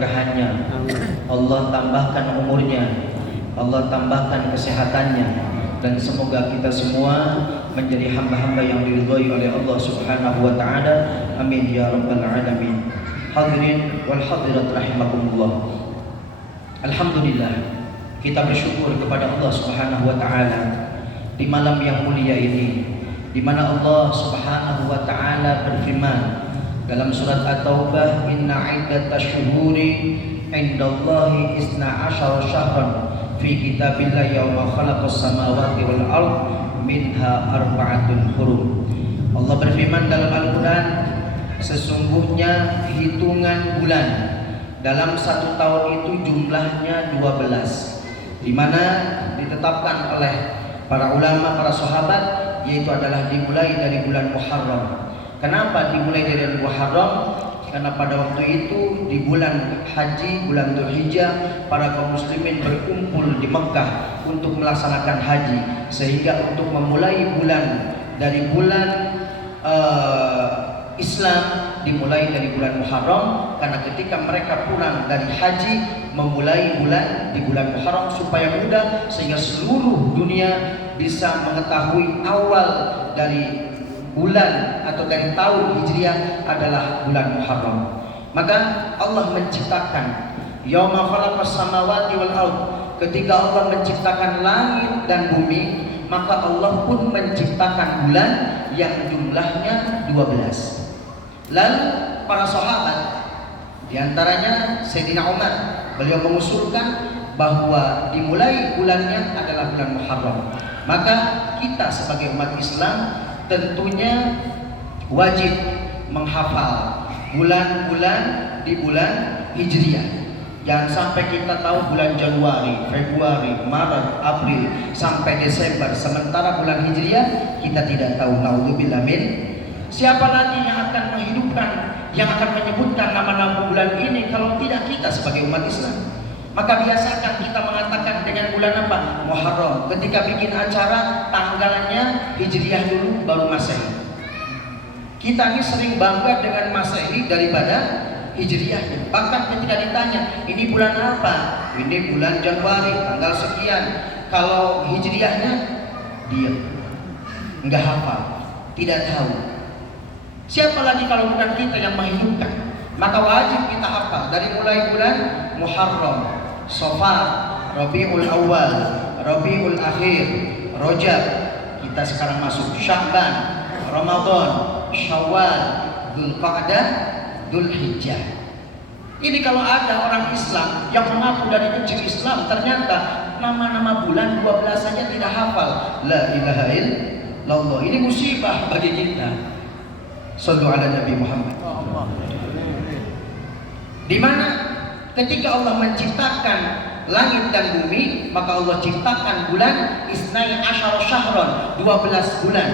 keberkahannya, Allah tambahkan umurnya, Allah tambahkan kesehatannya, dan semoga kita semua menjadi hamba-hamba yang diridhai oleh Allah Subhanahu wa taala. Amin ya rabbal alamin. Hadirin wal hadirat rahimakumullah. Alhamdulillah, kita bersyukur kepada Allah Subhanahu wa taala di malam yang mulia ini, di mana Allah Subhanahu wa taala berfirman dalam surat At-Taubah, inna iddatash syuhuri indallahi isna asyara syahran fi kitabillah yauma khalaqas samawati wal ard minha arba'atun hurum. Allah berfirman dalam Al-Quran, sesungguhnya hitungan bulan dalam satu tahun itu jumlahnya 12, di mana ditetapkan oleh para ulama, para sahabat, yaitu adalah dimulai dari bulan Muharram. Kenapa dimulai dari Muharram? Karena pada waktu itu di bulan haji, bulan Dzulhijjah, para kaum muslimin berkumpul di Mekah untuk melaksanakan haji, sehingga untuk memulai bulan dari bulan Islam dimulai dari bulan Muharram, karena ketika mereka pulang dari haji memulai bulan di bulan Muharram supaya mudah, sehingga seluruh dunia bisa mengetahui awal dari bulan atau dari tahun Hijriah adalah bulan Muharram. Maka Allah menciptakan yauma khalaqas samawati wal ard, ketika Allah menciptakan langit dan bumi, maka Allah pun menciptakan bulan yang jumlahnya 12. Lalu para sahabat, diantaranya Sayyidina Umar, beliau mengusulkan bahwa dimulai bulannya adalah bulan Muharram. Maka kita sebagai umat Islam tentunya wajib menghafal bulan-bulan di bulan Hijriah. Jangan sampai kita tahu bulan Januari, Februari, Maret, April sampai Desember, sementara bulan Hijriah kita tidak tahu. Naudzubillah min. Siapa lagi yang akan menghidupkan, yang akan menyebutkan nama-nama bulan ini kalau tidak kita sebagai umat Islam? Maka biasakan kita mengatakan dengan bulan apa? Muharram. Ketika bikin acara, tanggalnya Hijriah dulu baru Masehi. Kita ini sering bangga dengan Masehi daripada Hijriahnya. Bahkan ketika ditanya, ini bulan apa? Ini bulan Januari, tanggal sekian. Kalau Hijriahnya, diam, nggak hafal, tidak tahu. Siapa lagi kalau bukan kita yang menghidupkan? Maka wajib kita hafal dari mulai bulan Muharram, Safar, Rabiul Awal, Rabiul Akhir, Rajab. Kita sekarang masuk Sya'ban, Ramadan, Syawal, Dzulqa'dah, Dzulhijjah. Ini kalau ada orang Islam yang mengaku dari kecil Islam, ternyata nama-nama bulan 12 saja tidak hafal. La ilaha illallah. Ini musibah bagi kita. Shallu ala Nabi Muhammad. Di mana ketika Allah menciptakan langit dan bumi, maka Allah ciptakan bulan isnai asyara syahran, 12 bulan.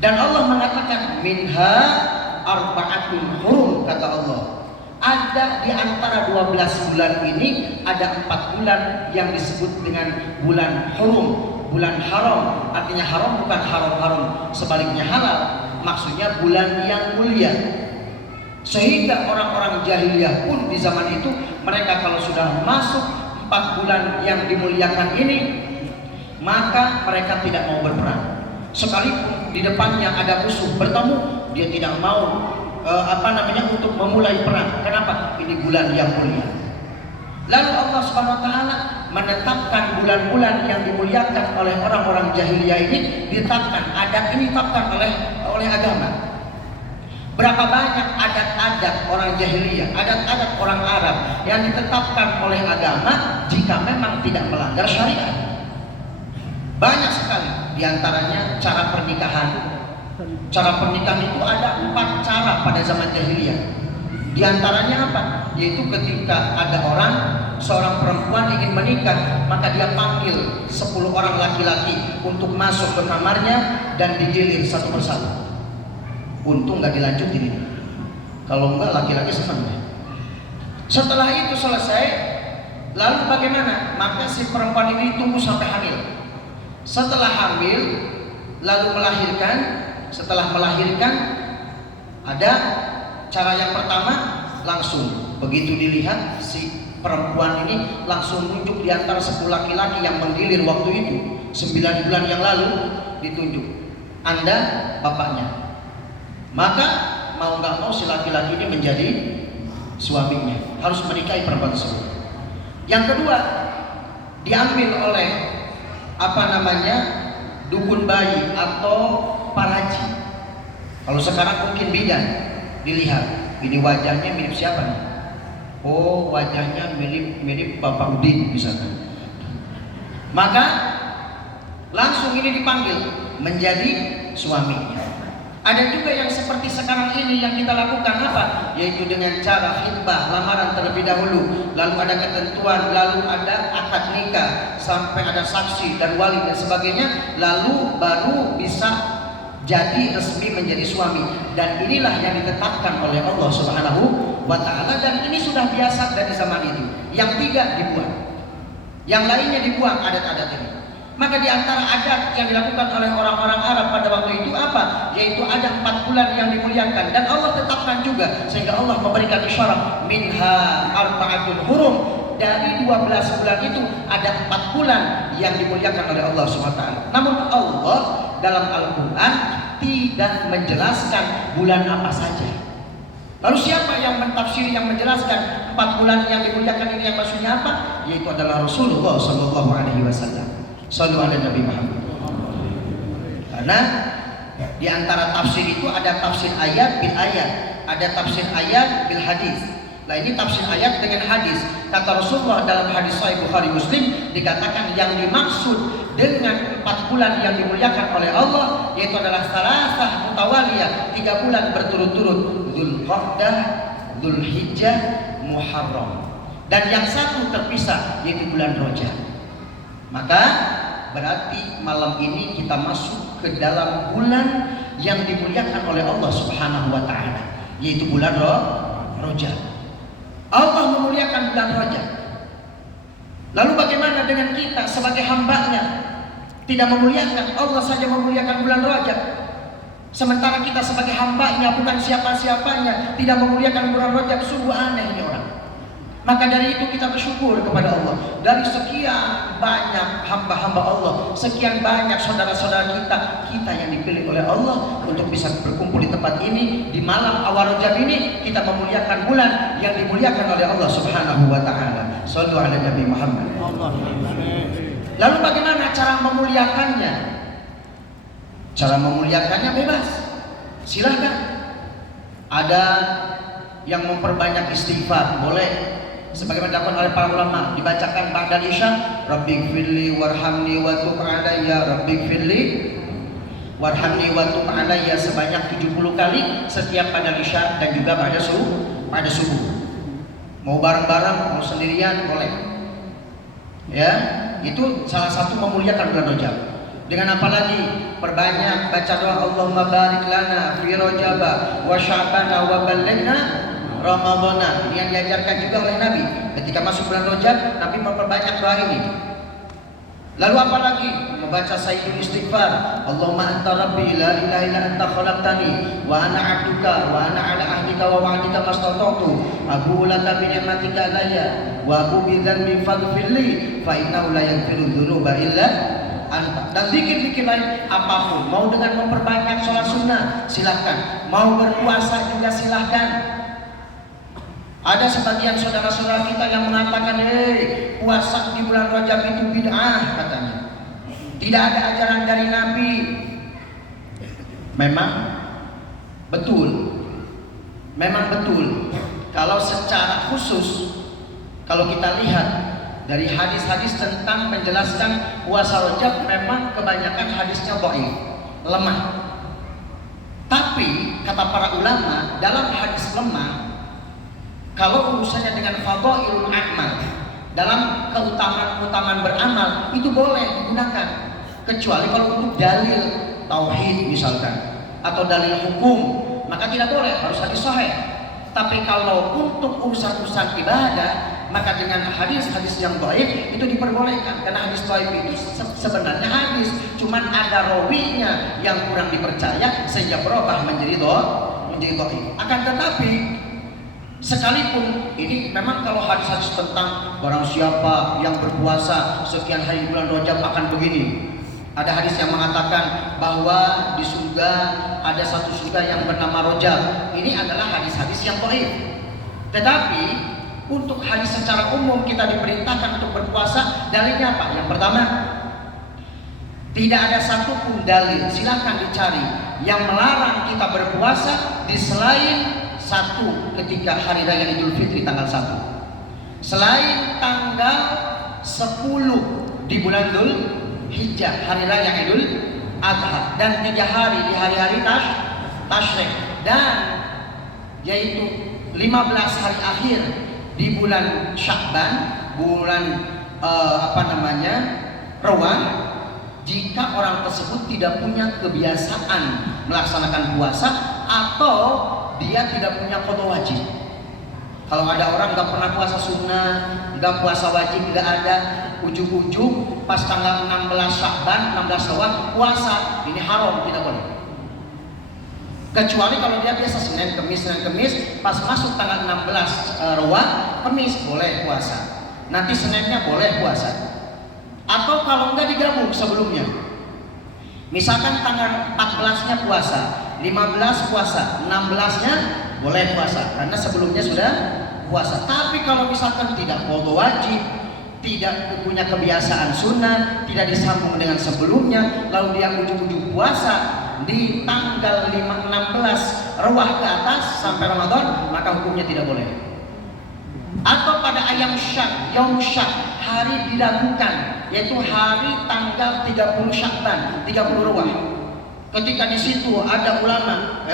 Dan Allah mengatakan minha arba'atun hurum, kata Allah. Ada di antara 12 bulan ini ada 4 bulan yang disebut dengan bulan hurum, bulan haram. Artinya haram bukan haram-haram, sebaliknya halal. Maksudnya bulan yang mulia. Sehingga orang-orang jahiliyah pun di zaman itu, mereka kalau sudah masuk 4 bulan yang dimuliakan ini, maka mereka tidak mau berperang. Sekalipun di depannya ada musuh bertemu, dia tidak mau untuk memulai perang. Kenapa? Ini bulan yang mulia. Lalu Allah Subhanahu wa taala menetapkan bulan-bulan yang dimuliakan oleh orang-orang jahiliyah ini, ditetapkan. Adat ini ditetapkan oleh agama. Berapa banyak adat-adat orang jahiliyah, adat-adat orang Arab yang ditetapkan oleh agama jika memang tidak melanggar syariat. Banyak sekali. Di antaranya cara pernikahan. Cara pernikahan itu ada 4 cara pada zaman jahiliyah. Di antaranya apa? Yaitu ketika ada seorang perempuan ingin menikah, maka dia panggil 10 orang laki-laki untuk masuk ke kamarnya dan digilir satu persatu. Untung nggak dilanjutin ini. Kalau enggak laki-laki senang. Setelah itu selesai, lalu bagaimana? Maka si perempuan ini tunggu sampai hamil. Setelah hamil, lalu melahirkan. Setelah melahirkan, ada cara yang pertama langsung Begitu dilihat si perempuan ini langsung nunjuk di antara 10 laki-laki yang menggilir waktu itu 9 bulan yang lalu, ditunjuk, Anda bapaknya. Maka mau nggak mau si laki-laki ini menjadi suaminya, harus menikahi perempuan tersebut. Yang kedua, diambil oleh dukun bayi atau paraji. Kalau sekarang mungkin bidan, dilihat ini wajahnya mirip siapa nih? Oh, wajahnya mirip Bapak Udin misalkan. Maka langsung ini dipanggil menjadi suaminya. Ada juga yang seperti sekarang ini yang kita lakukan apa? Yaitu dengan cara khitbah, lamaran terlebih dahulu, lalu ada ketentuan, lalu ada akad nikah, sampai ada saksi dan wali dan sebagainya, lalu baru bisa jadi resmi menjadi suami. Dan inilah yang ditetapkan oleh Allah Subhanahu wa Ta'ala, dan ini sudah biasa dari zaman itu. Yang 3 dibuang, yang lainnya dibuang adat-adat ini. Maka di antara adat yang dilakukan oleh orang-orang Arab pada waktu itu apa? Yaitu ada 4 bulan yang dimuliakan, dan Allah tetapkan juga, sehingga Allah memberikan isyarat minha arba'atun hurum. Dari 12 bulan itu ada 4 bulan yang dimuliakan oleh Allah SWT. Namun Allah dalam Al-Quran tidak menjelaskan bulan apa saja. Lalu siapa yang mentafsiri, yang menjelaskan 4 bulan yang dimuliakan ini yang maksudnya apa? Yaitu adalah Rasulullah SAW. Sallu ala Nabi Muhammad. Karena di antara tafsir itu ada tafsir ayat bil ayat, ada tafsir ayat bil hadis. Nah, ini tafsir ayat dengan hadis. Kata Rasulullah dalam hadis Sahih Bukhari Muslim, dikatakan yang dimaksud dengan 4 bulan yang dimuliakan oleh Allah yaitu adalah salasah mutawaliyah, 3 bulan berturut-turut, Dzulqa'dah, Dzulhijjah, Muharram. Dan yang satu terpisah yaitu bulan Rajab. Maka berarti malam ini kita masuk ke dalam bulan yang dimuliakan oleh Allah Subhanahu wa Ta'ala, yaitu bulan Rajab. Allah memuliakan bulan Rajab. Lalu bagaimana dengan kita sebagai hambanya? Tidak memuliakan, Allah saja memuliakan bulan Rajab. Sementara kita sebagai hambanya, bukan siapa-siapanya, tidak memuliakan bulan Rajab. Sungguh aneh ini orang. Maka dari itu kita bersyukur kepada Allah. Dari sekian banyak hamba-hamba Allah, sekian banyak saudara-saudara kita yang dipilih oleh Allah untuk bisa berkumpul di tempat ini di malam awal Rajab ini, kita memuliakan bulan yang dimuliakan oleh Allah Subhanahu wa Ta'ala. Shallu ala Nabi Muhammad. Lalu bagaimana cara memuliakannya? Cara memuliakannya bebas, silahkan. Ada yang memperbanyak istighfar, boleh. Sebagaimana dilakukan oleh para ulama, dibacakan ba'da isya, Rabbighfirli warhamni wa tub alayya, Rabbighfirli warhamni wa tub alayya sebanyak 70 kali setiap pada isya dan juga pada subuh. Mau bareng-bareng, mau sendirian, boleh. Ya, itu salah satu memuliakan bulan Rajab. Dengan apa lagi? Perbanyak baca doa Allahumma barik lana fi Rajab wa sya'bana wa ballighna Ramadhana. Ini yang diajarkan juga oleh Nabi. Ketika masuk bulan Rajab, Nabi memperbanyak doa ini. Lalu apa lagi? Membaca sayyidul istighfar. Allahumma anta rabbi la ilaha illa anta khalaqtani wa ana 'abduka wa ana 'ala ahdika wa wa'dika mastata'tu. Abu laka bi ni'matika alayya wa abu bi dhanbi faghfirli fa innahu la yaghfiru dzunuba illa anta. Dan zikir-zikir lain apapun. Mau dengan memperbanyak sholat sunnah, silahkan. Mau berpuasa juga silahkan. Ada sebagian saudara-saudara kita yang mengatakan, puasa di bulan Rajab itu bid'ah katanya. Tidak ada ajaran dari Nabi. Memang betul. Kalau secara khusus, kalau kita lihat dari hadis-hadis tentang menjelaskan puasa Rajab, memang kebanyakan hadisnya dhaif, lemah. Tapi kata para ulama, dalam hadis lemah, kalau urusannya dengan fadhailul a'mal, dalam keutamaan beramal, itu boleh digunakan. Kecuali kalau untuk dalil tauhid misalkan, atau dalil hukum, maka tidak boleh, harus hadis sahih. Tapi kalau untuk urusan-urusan ibadah, maka dengan hadis-hadis yang dhaif itu diperbolehkan. Karena hadis dhaif itu sebenarnya hadis, cuman ada rawinya yang kurang dipercaya sehingga berubah menjadi dhaif. Akan tetapi Sekalipun ini memang kalau hadis-hadis tentang barang siapa yang berpuasa sekian hari di bulan Rajab akan begini. Ada hadis yang mengatakan bahwa di surga ada satu surga yang bernama Rajab. Ini adalah hadis-hadis yang dhaif. Tetapi untuk hadis secara umum kita diperintahkan untuk berpuasa, dalilnya apa? Yang pertama, tidak ada satupun dalil, silakan dicari, yang melarang kita berpuasa di selain satu ketika hari raya Idul Fitri tanggal 1. Selain tanggal 10 di bulan Dzul Hijjah hari raya Idul Adha, dan 3 hari di hari-hari Tasyrik, dan yaitu 15 hari akhir di bulan Sya'ban, bulan Rewah, jika orang tersebut tidak punya kebiasaan melaksanakan puasa atau dia tidak punya qada wajib. Kalau ada orang nggak pernah puasa sunnah, nggak puasa wajib, nggak ada, ujung-ujung pas tanggal 16 Sya'ban, 16 Rewah puasa, ini haram, tidak boleh. Kecuali kalau dia biasa Senin Kemis, pas masuk tanggal 16 Rewah, Kemis boleh puasa. Nanti Seninnya boleh puasa. Atau kalau enggak digabung sebelumnya. Misalkan tanggal 14-nya puasa, 15 puasa, 16-nya boleh puasa karena sebelumnya sudah puasa. Tapi kalau misalkan tidak qada wajib, tidak punya kebiasaan sunnah, tidak disambung dengan sebelumnya, lalu dia ujung-ujung puasa di tanggal 16 Rewah ke atas sampai Ramadan, maka hukumnya tidak boleh. Atau pada ayam syak, yaum syak, hari diragukan, yaitu hari tanggal 30 Sya'ban, 30 Rewah. Ketika di situ ada ulama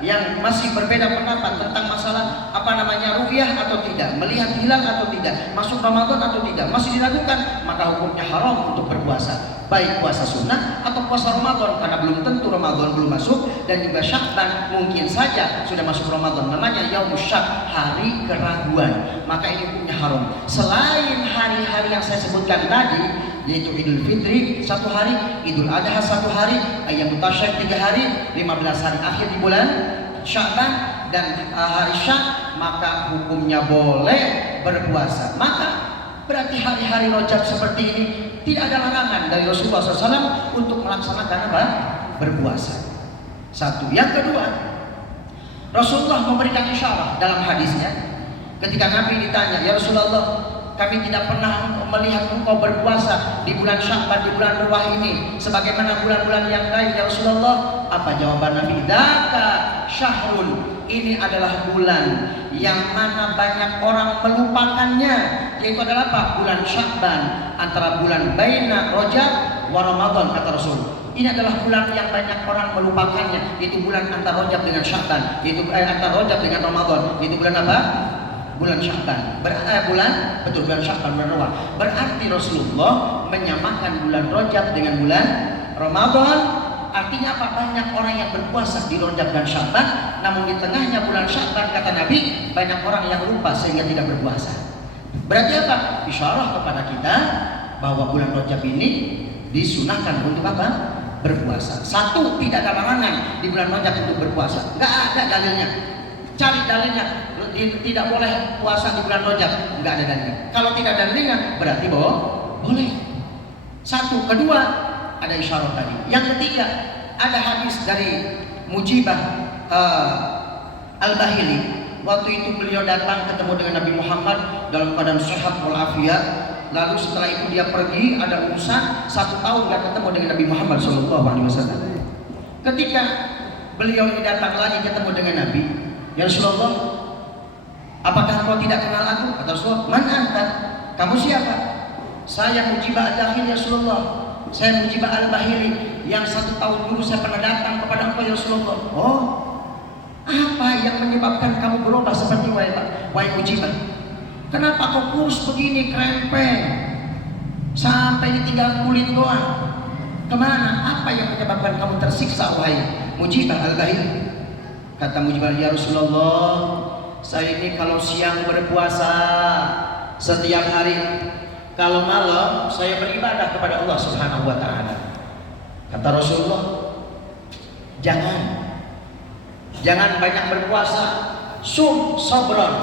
yang masih berbeda pendapat tentang masalah ru'yah atau tidak, melihat hilal atau tidak, masuk Ramadan atau tidak, masih diragukan, maka hukumnya haram untuk berpuasa, baik puasa sunnah atau puasa Ramadan, karena belum tentu Ramadan belum masuk, dan juga Sya'ban mungkin saja sudah masuk Ramadan, namanya yaum syak, hari keraguan, maka ini hukumnya haram. Selain hari-hari yang saya sebutkan tadi, yaitu Idul Fitri 1 hari, Idul Adha 1 hari, Ayyamut Tasyrik 3 hari, 15 hari akhir di bulan Sya'ban dan hari Syak, maka hukumnya boleh berpuasa. Maka berarti hari-hari Rajab seperti ini tidak ada larangan dari Rasulullah SAW untuk melaksanakan apa? Berpuasa. Satu. Yang kedua, Rasulullah memberikan isyarat dalam hadisnya ketika Nabi ditanya, "Ya Rasulullah, kami tidak pernah melihat engkau berpuasa di bulan Sya'ban, di bulan Rewah ini sebagaimana bulan-bulan yang lain, ya Rasulullah." Apa jawaban Nabi? "Dzaka syahrun." Ini adalah bulan yang mana banyak orang melupakannya, yaitu adalah apa? Bulan Sya'ban, antara bulan baina Rajab wa Ramadan, kata Rasul. Ini adalah bulan yang banyak orang melupakannya, yaitu bulan antara Rajab dengan Sya'ban, yaitu antara Rajab dengan Ramadan, yaitu bulan apa? Bulan Sya'ban, bulan Sya'ban, bulan Rewah. Berarti Rasulullah menyamakan bulan Rajab dengan bulan Ramadan. Artinya apa? Banyak orang yang berpuasa di Rajab dan Sya'ban, namun di tengahnya bulan Sya'ban, kata Nabi, banyak orang yang lupa sehingga tidak berpuasa. Berarti apa? Isyarah kepada kita bahwa bulan Rajab ini disunahkan untuk apa? Berpuasa. Satu, tidak ada larangan di bulan Rajab untuk berpuasa. Nggak ada dalilnya. Cari dalilnya. Tidak boleh puasa di bulan Rajab, nggak ada dalilnya. Kalau tidak ada dalilnya, berarti boleh. Satu. Kedua, ada isyarat tadi. Yang ketiga, ada hadis dari Mujibah Al-Bahili. Waktu itu beliau datang ketemu dengan Nabi Muhammad dalam keadaan sehat walafiat. Lalu setelah itu dia pergi, ada urusan, 1 tahun nggak ketemu dengan Nabi Muhammad SAW. Ketika beliau ini datang lagi ketemu dengan Nabi, "Ya Rasulullah, apakah engkau tidak kenal aku?" Kata Rasulullah, "Man anta?" Kamu siapa? "Saya Mujibah Al-Bahili ya Rasulullah. Saya Mujibah Al-Bahili yang 1 tahun dulu saya pernah datang kepada engkau ya Rasulullah." "Oh, apa yang menyebabkan kamu berubah seperti wahai Mujibah? Kenapa kau kurus begini, krempeng, sampai ditinggal kulit doang? Kemana? Apa yang menyebabkan kamu tersiksa wahai Mujibah Al-Bahili?" Kata Mujibah, "Ya Rasulullah, saya ini kalau siang berpuasa setiap hari, kalau malam saya beribadah kepada Allah Subhanahu wa Ta'ala." Kata Rasulullah, jangan banyak berpuasa, Sum sobron,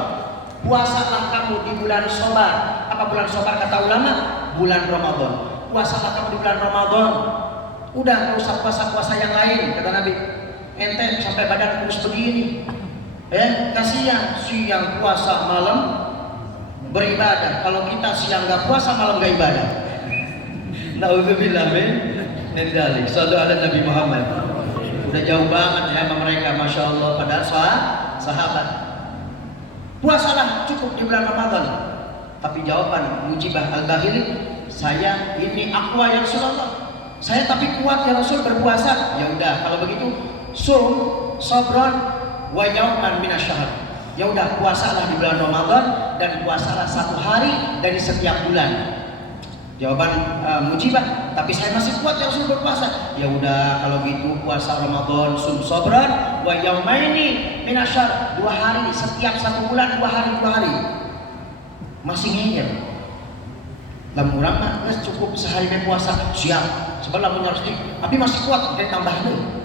puasalah kamu di bulan Sobar. Apa bulan Sobar kata ulama? Bulan Ramadan. Puasalah kamu di bulan Ramadan. Udah nggak usah puasa-puasa yang lain, kata Nabi. Ente sampai badan kurus begini, kasihan siang puasa malam beribadah. Kalau kita siang nggak puasa malam nggak ibadah. Nauzubillah min dzalik. Sallallahu ala Nabi Muhammad. Udah jauh banget ya sama mereka, masya Allah. Padahal sahabat. Puasalah cukup di bulan Ramadan. Tapi jawaban Mujibah Al-Bahili, saya ini aqwa ya Rasulullah. Saya tapi kuat ya Rasul berpuasa. Ya udah kalau begitu sum sabron wa yauman minasyahr. Ya udah puasalah di bulan Ramadan dan puasalah 1 hari dari setiap bulan. Jawaban Mujibah, tapi saya masih kuat ya Rasul berpuasa. Ya udah kalau gitu puasa Ramadan sum sabron wa yaumaini minasyahr, 2 hari setiap 1 bulan, 2 hari. Masih ngeyel. Lamun urang mah geus cukup sehari puasa, siap. Sebab lamun harus tapi masih kuat, kayak tambah dulu.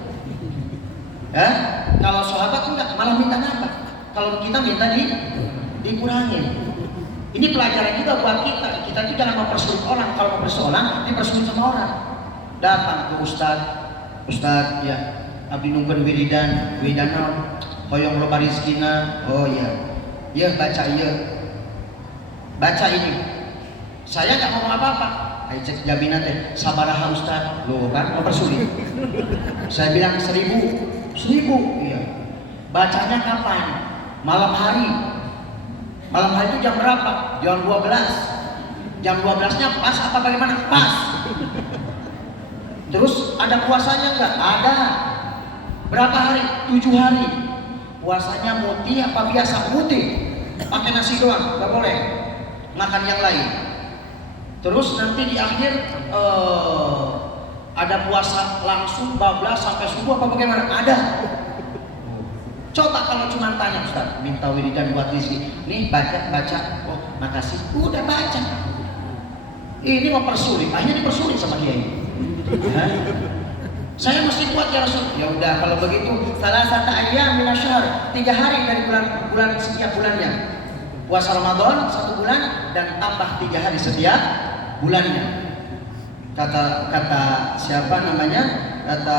Ya, kalau sahabat enggak, malah minta nambah. Kalau kita minta dikurangin. Ini pelajaran juga buat kita. Kita itu jangan mempersulit orang. Kalau mempersulit orang, dipersulit sama orang. Datang ke Ustaz ya, abdi nungkeun wiridan naon? Hoyong loba rizkina. Oh iya. Ya baca ini. Saya nggak ngomong apa-apa. Ayo cek jaminan teh, sabaraha Ustaz. Loh kan mempersulit. Saya bilang 1000. Iya. Bacanya kapan? Malam hari. Malam hari itu jam berapa? Jam 12. Jam 12-nya pas apa bagaimana? Pas. Terus ada puasanya enggak? Ada. Berapa hari? 7 hari. Puasanya mutih apa biasa? Mutih. Pakai nasi doang, nggak boleh makan yang lain. Terus nanti di akhir ada puasa langsung bablas sampai subuh apa bagaimana? Ada. Coba kalau cuma tanya Ustaz, minta wiridan buat rizki. Nih baca. Oh makasih. Udah baca. Ini mempersulit. Akhirnya dipersulit sama kiai. Saya mesti kuat ya Rasul. Ya udah kalau begitu salah satu ayam minasyahr, 3 hari dari bulan setiap bulannya. Puasa Ramadan 1 bulan dan tambah 3 hari setiap bulannya. Kata siapa namanya? Kata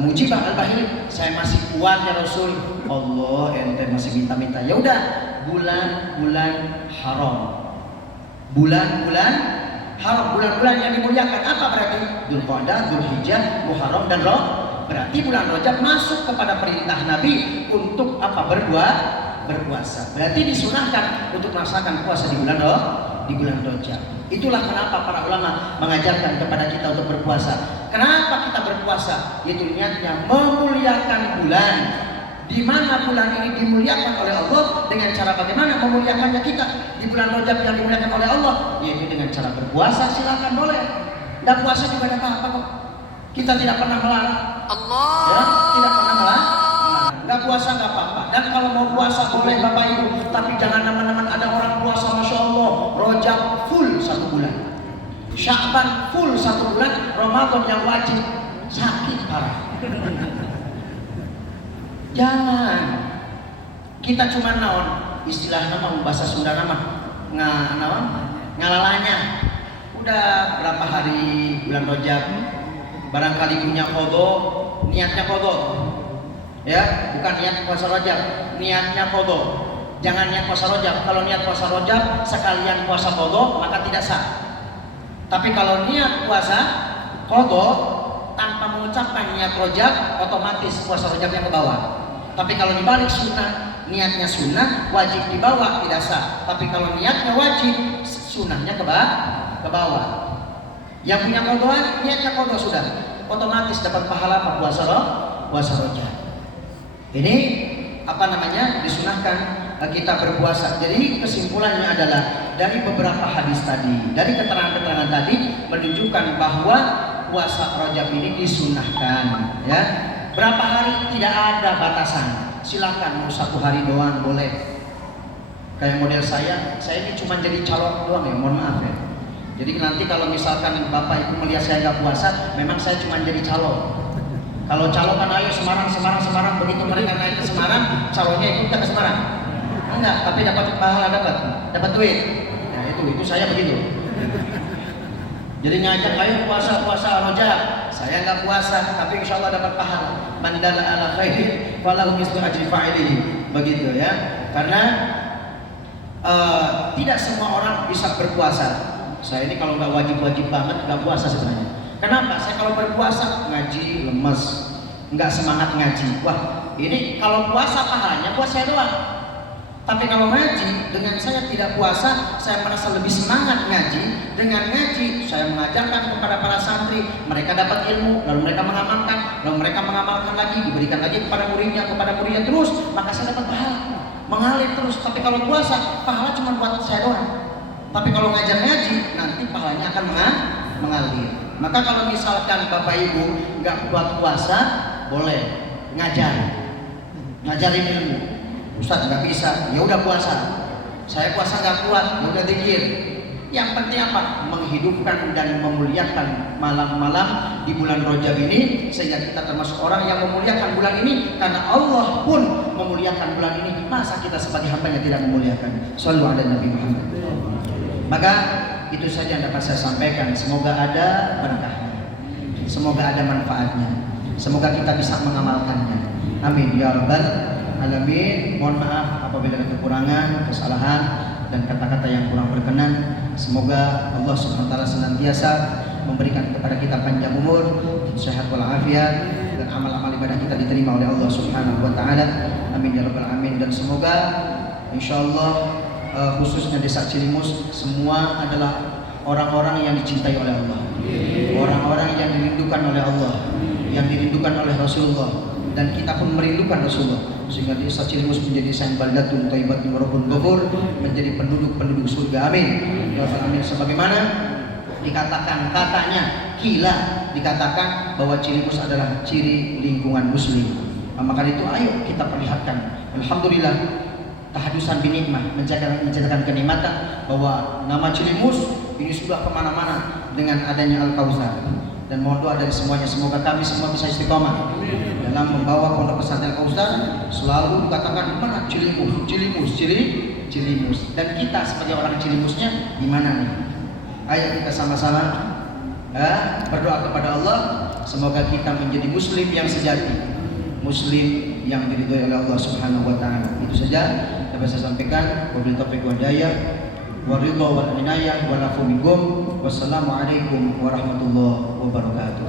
Mujibah Al-Bahili, saya masih kuat ya Rasul. Allah ente masih minta-minta. Ya udah, bulan-bulan haram. Bulan-bulan haram, bulan-bulan yang dimuliakan. Apa berarti? Dzulqa'dah, Dzulhijjah, Muharram dan berarti bulan Rajab masuk kepada perintah Nabi untuk apa? Berpuasa. Berarti disunahkan untuk melaksanakan puasa di bulan Rajab. Itulah kenapa para ulama mengajarkan kepada kita untuk berpuasa. Kenapa kita berpuasa? Yaitu niatnya memuliakan bulan. Di mana bulan ini dimuliakan oleh Allah dengan cara bagaimana memuliakannya kita di bulan Rajab yang dimuliakan oleh Allah, yaitu dengan cara berpuasa. Silakan boleh. Dan puasa juga ada apa-apa kok. Kita tidak pernah melarang. Ya, tidak pernah melarang. Nggak puasa nggak apa-apa. Dan kalau mau puasa boleh Bapak Ibu, tapi jangan teman-teman ada orang puasa Masya Allah Rajab full 1 bulan, Sya'ban full 1 bulan, Ramadan yang wajib sakit parah. Jangan. Kita cuma naon istilah nama bahasa Sunda nama ngalalanya. Udah berapa hari bulan Rajab, barangkali punya qadha, niatnya qadha. Ya, bukan niat puasa Rajab, niatnya qadha. Jangan niat puasa Rajab. Kalau niat puasa Rajab sekalian puasa qadha maka tidak sah. Tapi kalau niat puasa qadha tanpa mengucapkan niat Rajab, otomatis puasa Rajabnya ke bawah. Tapi kalau dibalik sunnah, niatnya sunnah wajib di bawah, tidak sah. Tapi kalau niatnya wajib, sunnahnya ke bawah. Yang punya qadha, niatnya qadha sudah otomatis dapat pahala puasa Rajab. Ini apa namanya? Disunahkan kita berpuasa. Jadi kesimpulannya adalah dari beberapa hadis tadi, dari keterangan-keterangan tadi menunjukkan bahwa puasa Rajab ini disunahkan. Ya, berapa hari tidak ada batasan. Silakan mau 1 hari doang boleh. Kayak model saya ini cuma jadi calon doang ya, mohon maaf ya. Jadi nanti kalau misalkan Bapak Ibu melihat saya nggak puasa, memang saya cuma jadi calon. Kalau calokan ayo Semarang, begitu mereka naik ke Semarang, calonnya ikut ke Semarang? Enggak, tapi dapat pahala, dapat duit. Nah itu saya begitu. Jadi ngajak ayo puasa rojak, saya nggak puasa, tapi insya Allah dapat pahala. Man dalla ala khairin falahu mislu ajri fa'ilihi. Begitu ya. Karena tidak semua orang bisa berpuasa. Saya ini kalau nggak wajib banget nggak puasa sebenarnya. Kenapa? Saya kalau berpuasa ngaji lemes, nggak semangat ngaji. Wah, ini kalau puasa pahalanya buat saya doang. Tapi kalau ngaji, dengan saya tidak puasa, saya merasa lebih semangat ngaji. Dengan ngaji, saya mengajarkan kepada para santri, mereka dapat ilmu, lalu mereka mengamalkan lagi, diberikan lagi kepada muridnya terus, maka saya dapat pahala, mengalir terus. Tapi kalau puasa, pahala cuma buat saya doang. Tapi kalau ngajar ngaji, nanti pahalanya akan mengalir. Maka kalau misalkan Bapak Ibu nggak kuat puasa, boleh ngajarin ilmu. Ustaz nggak bisa, ya udah puasa. Saya puasa nggak kuat, ya udah zikir. Yang penting apa? Menghidupkan dan memuliakan malam-malam di bulan Rajab ini, sehingga kita termasuk orang yang memuliakan bulan ini. Karena Allah pun memuliakan bulan ini, masa kita sebagai hambanya tidak memuliakan? Shallallahu ala Nabi Muhammad. Maka itu saja yang dapat saya sampaikan. Semoga ada berkahnya, semoga ada manfaatnya, semoga kita bisa mengamalkannya. Amin ya rabbal alamin. Mohon maaf apabila ada kekurangan, kesalahan dan kata-kata yang kurang berkenan. Semoga Allah Subhanahu wa taala senantiasa memberikan kepada kita panjang umur, sehat walafiat, dan amal-amal ibadah kita diterima oleh Allah Subhanahu wa taala. Amin ya rabbal alamin. Dan semoga insyaallah khususnya desa Cilimus semua adalah orang-orang yang dicintai oleh Allah, orang-orang yang dirindukan oleh Allah, yang dirindukan oleh Rasulullah, dan kita pun merindukan Rasulullah, sehingga desa Cilimus menjadi desa baldatun thayyibatun rabbun ghafur, menjadi penduduk surga. Amin ya rabbal alamin. Sebagaimana dikatakan, dikatakan bahwa Cilimus adalah ciri lingkungan muslim. Maka itu ayo kita perlihatkan. Alhamdulillah, tahadusan binikmah, menceritakan kenikmatan bahwa nama Cilimus ini sudah kemana-mana dengan adanya Al-Kautsar. Dan mohon doa dari semuanya, semoga kami semua bisa istiqomah dalam membawa pondok pesantren Al-Kautsar. Selalu dikatakan mana Cilimus, dan kita sebagai orang Cilimusnya gimana nih? Ayo kita sama-sama berdoa kepada Allah, semoga kita menjadi muslim yang sejati, muslim yang diridhoi oleh Allah Subhanahu wa taala. Itu saja dapat saya sampaikan. Wabillahi taufiq wal hidayah, waridha wal inayah wal afu minkum. Wassalamualaikum warahmatullahi wabarakatuh.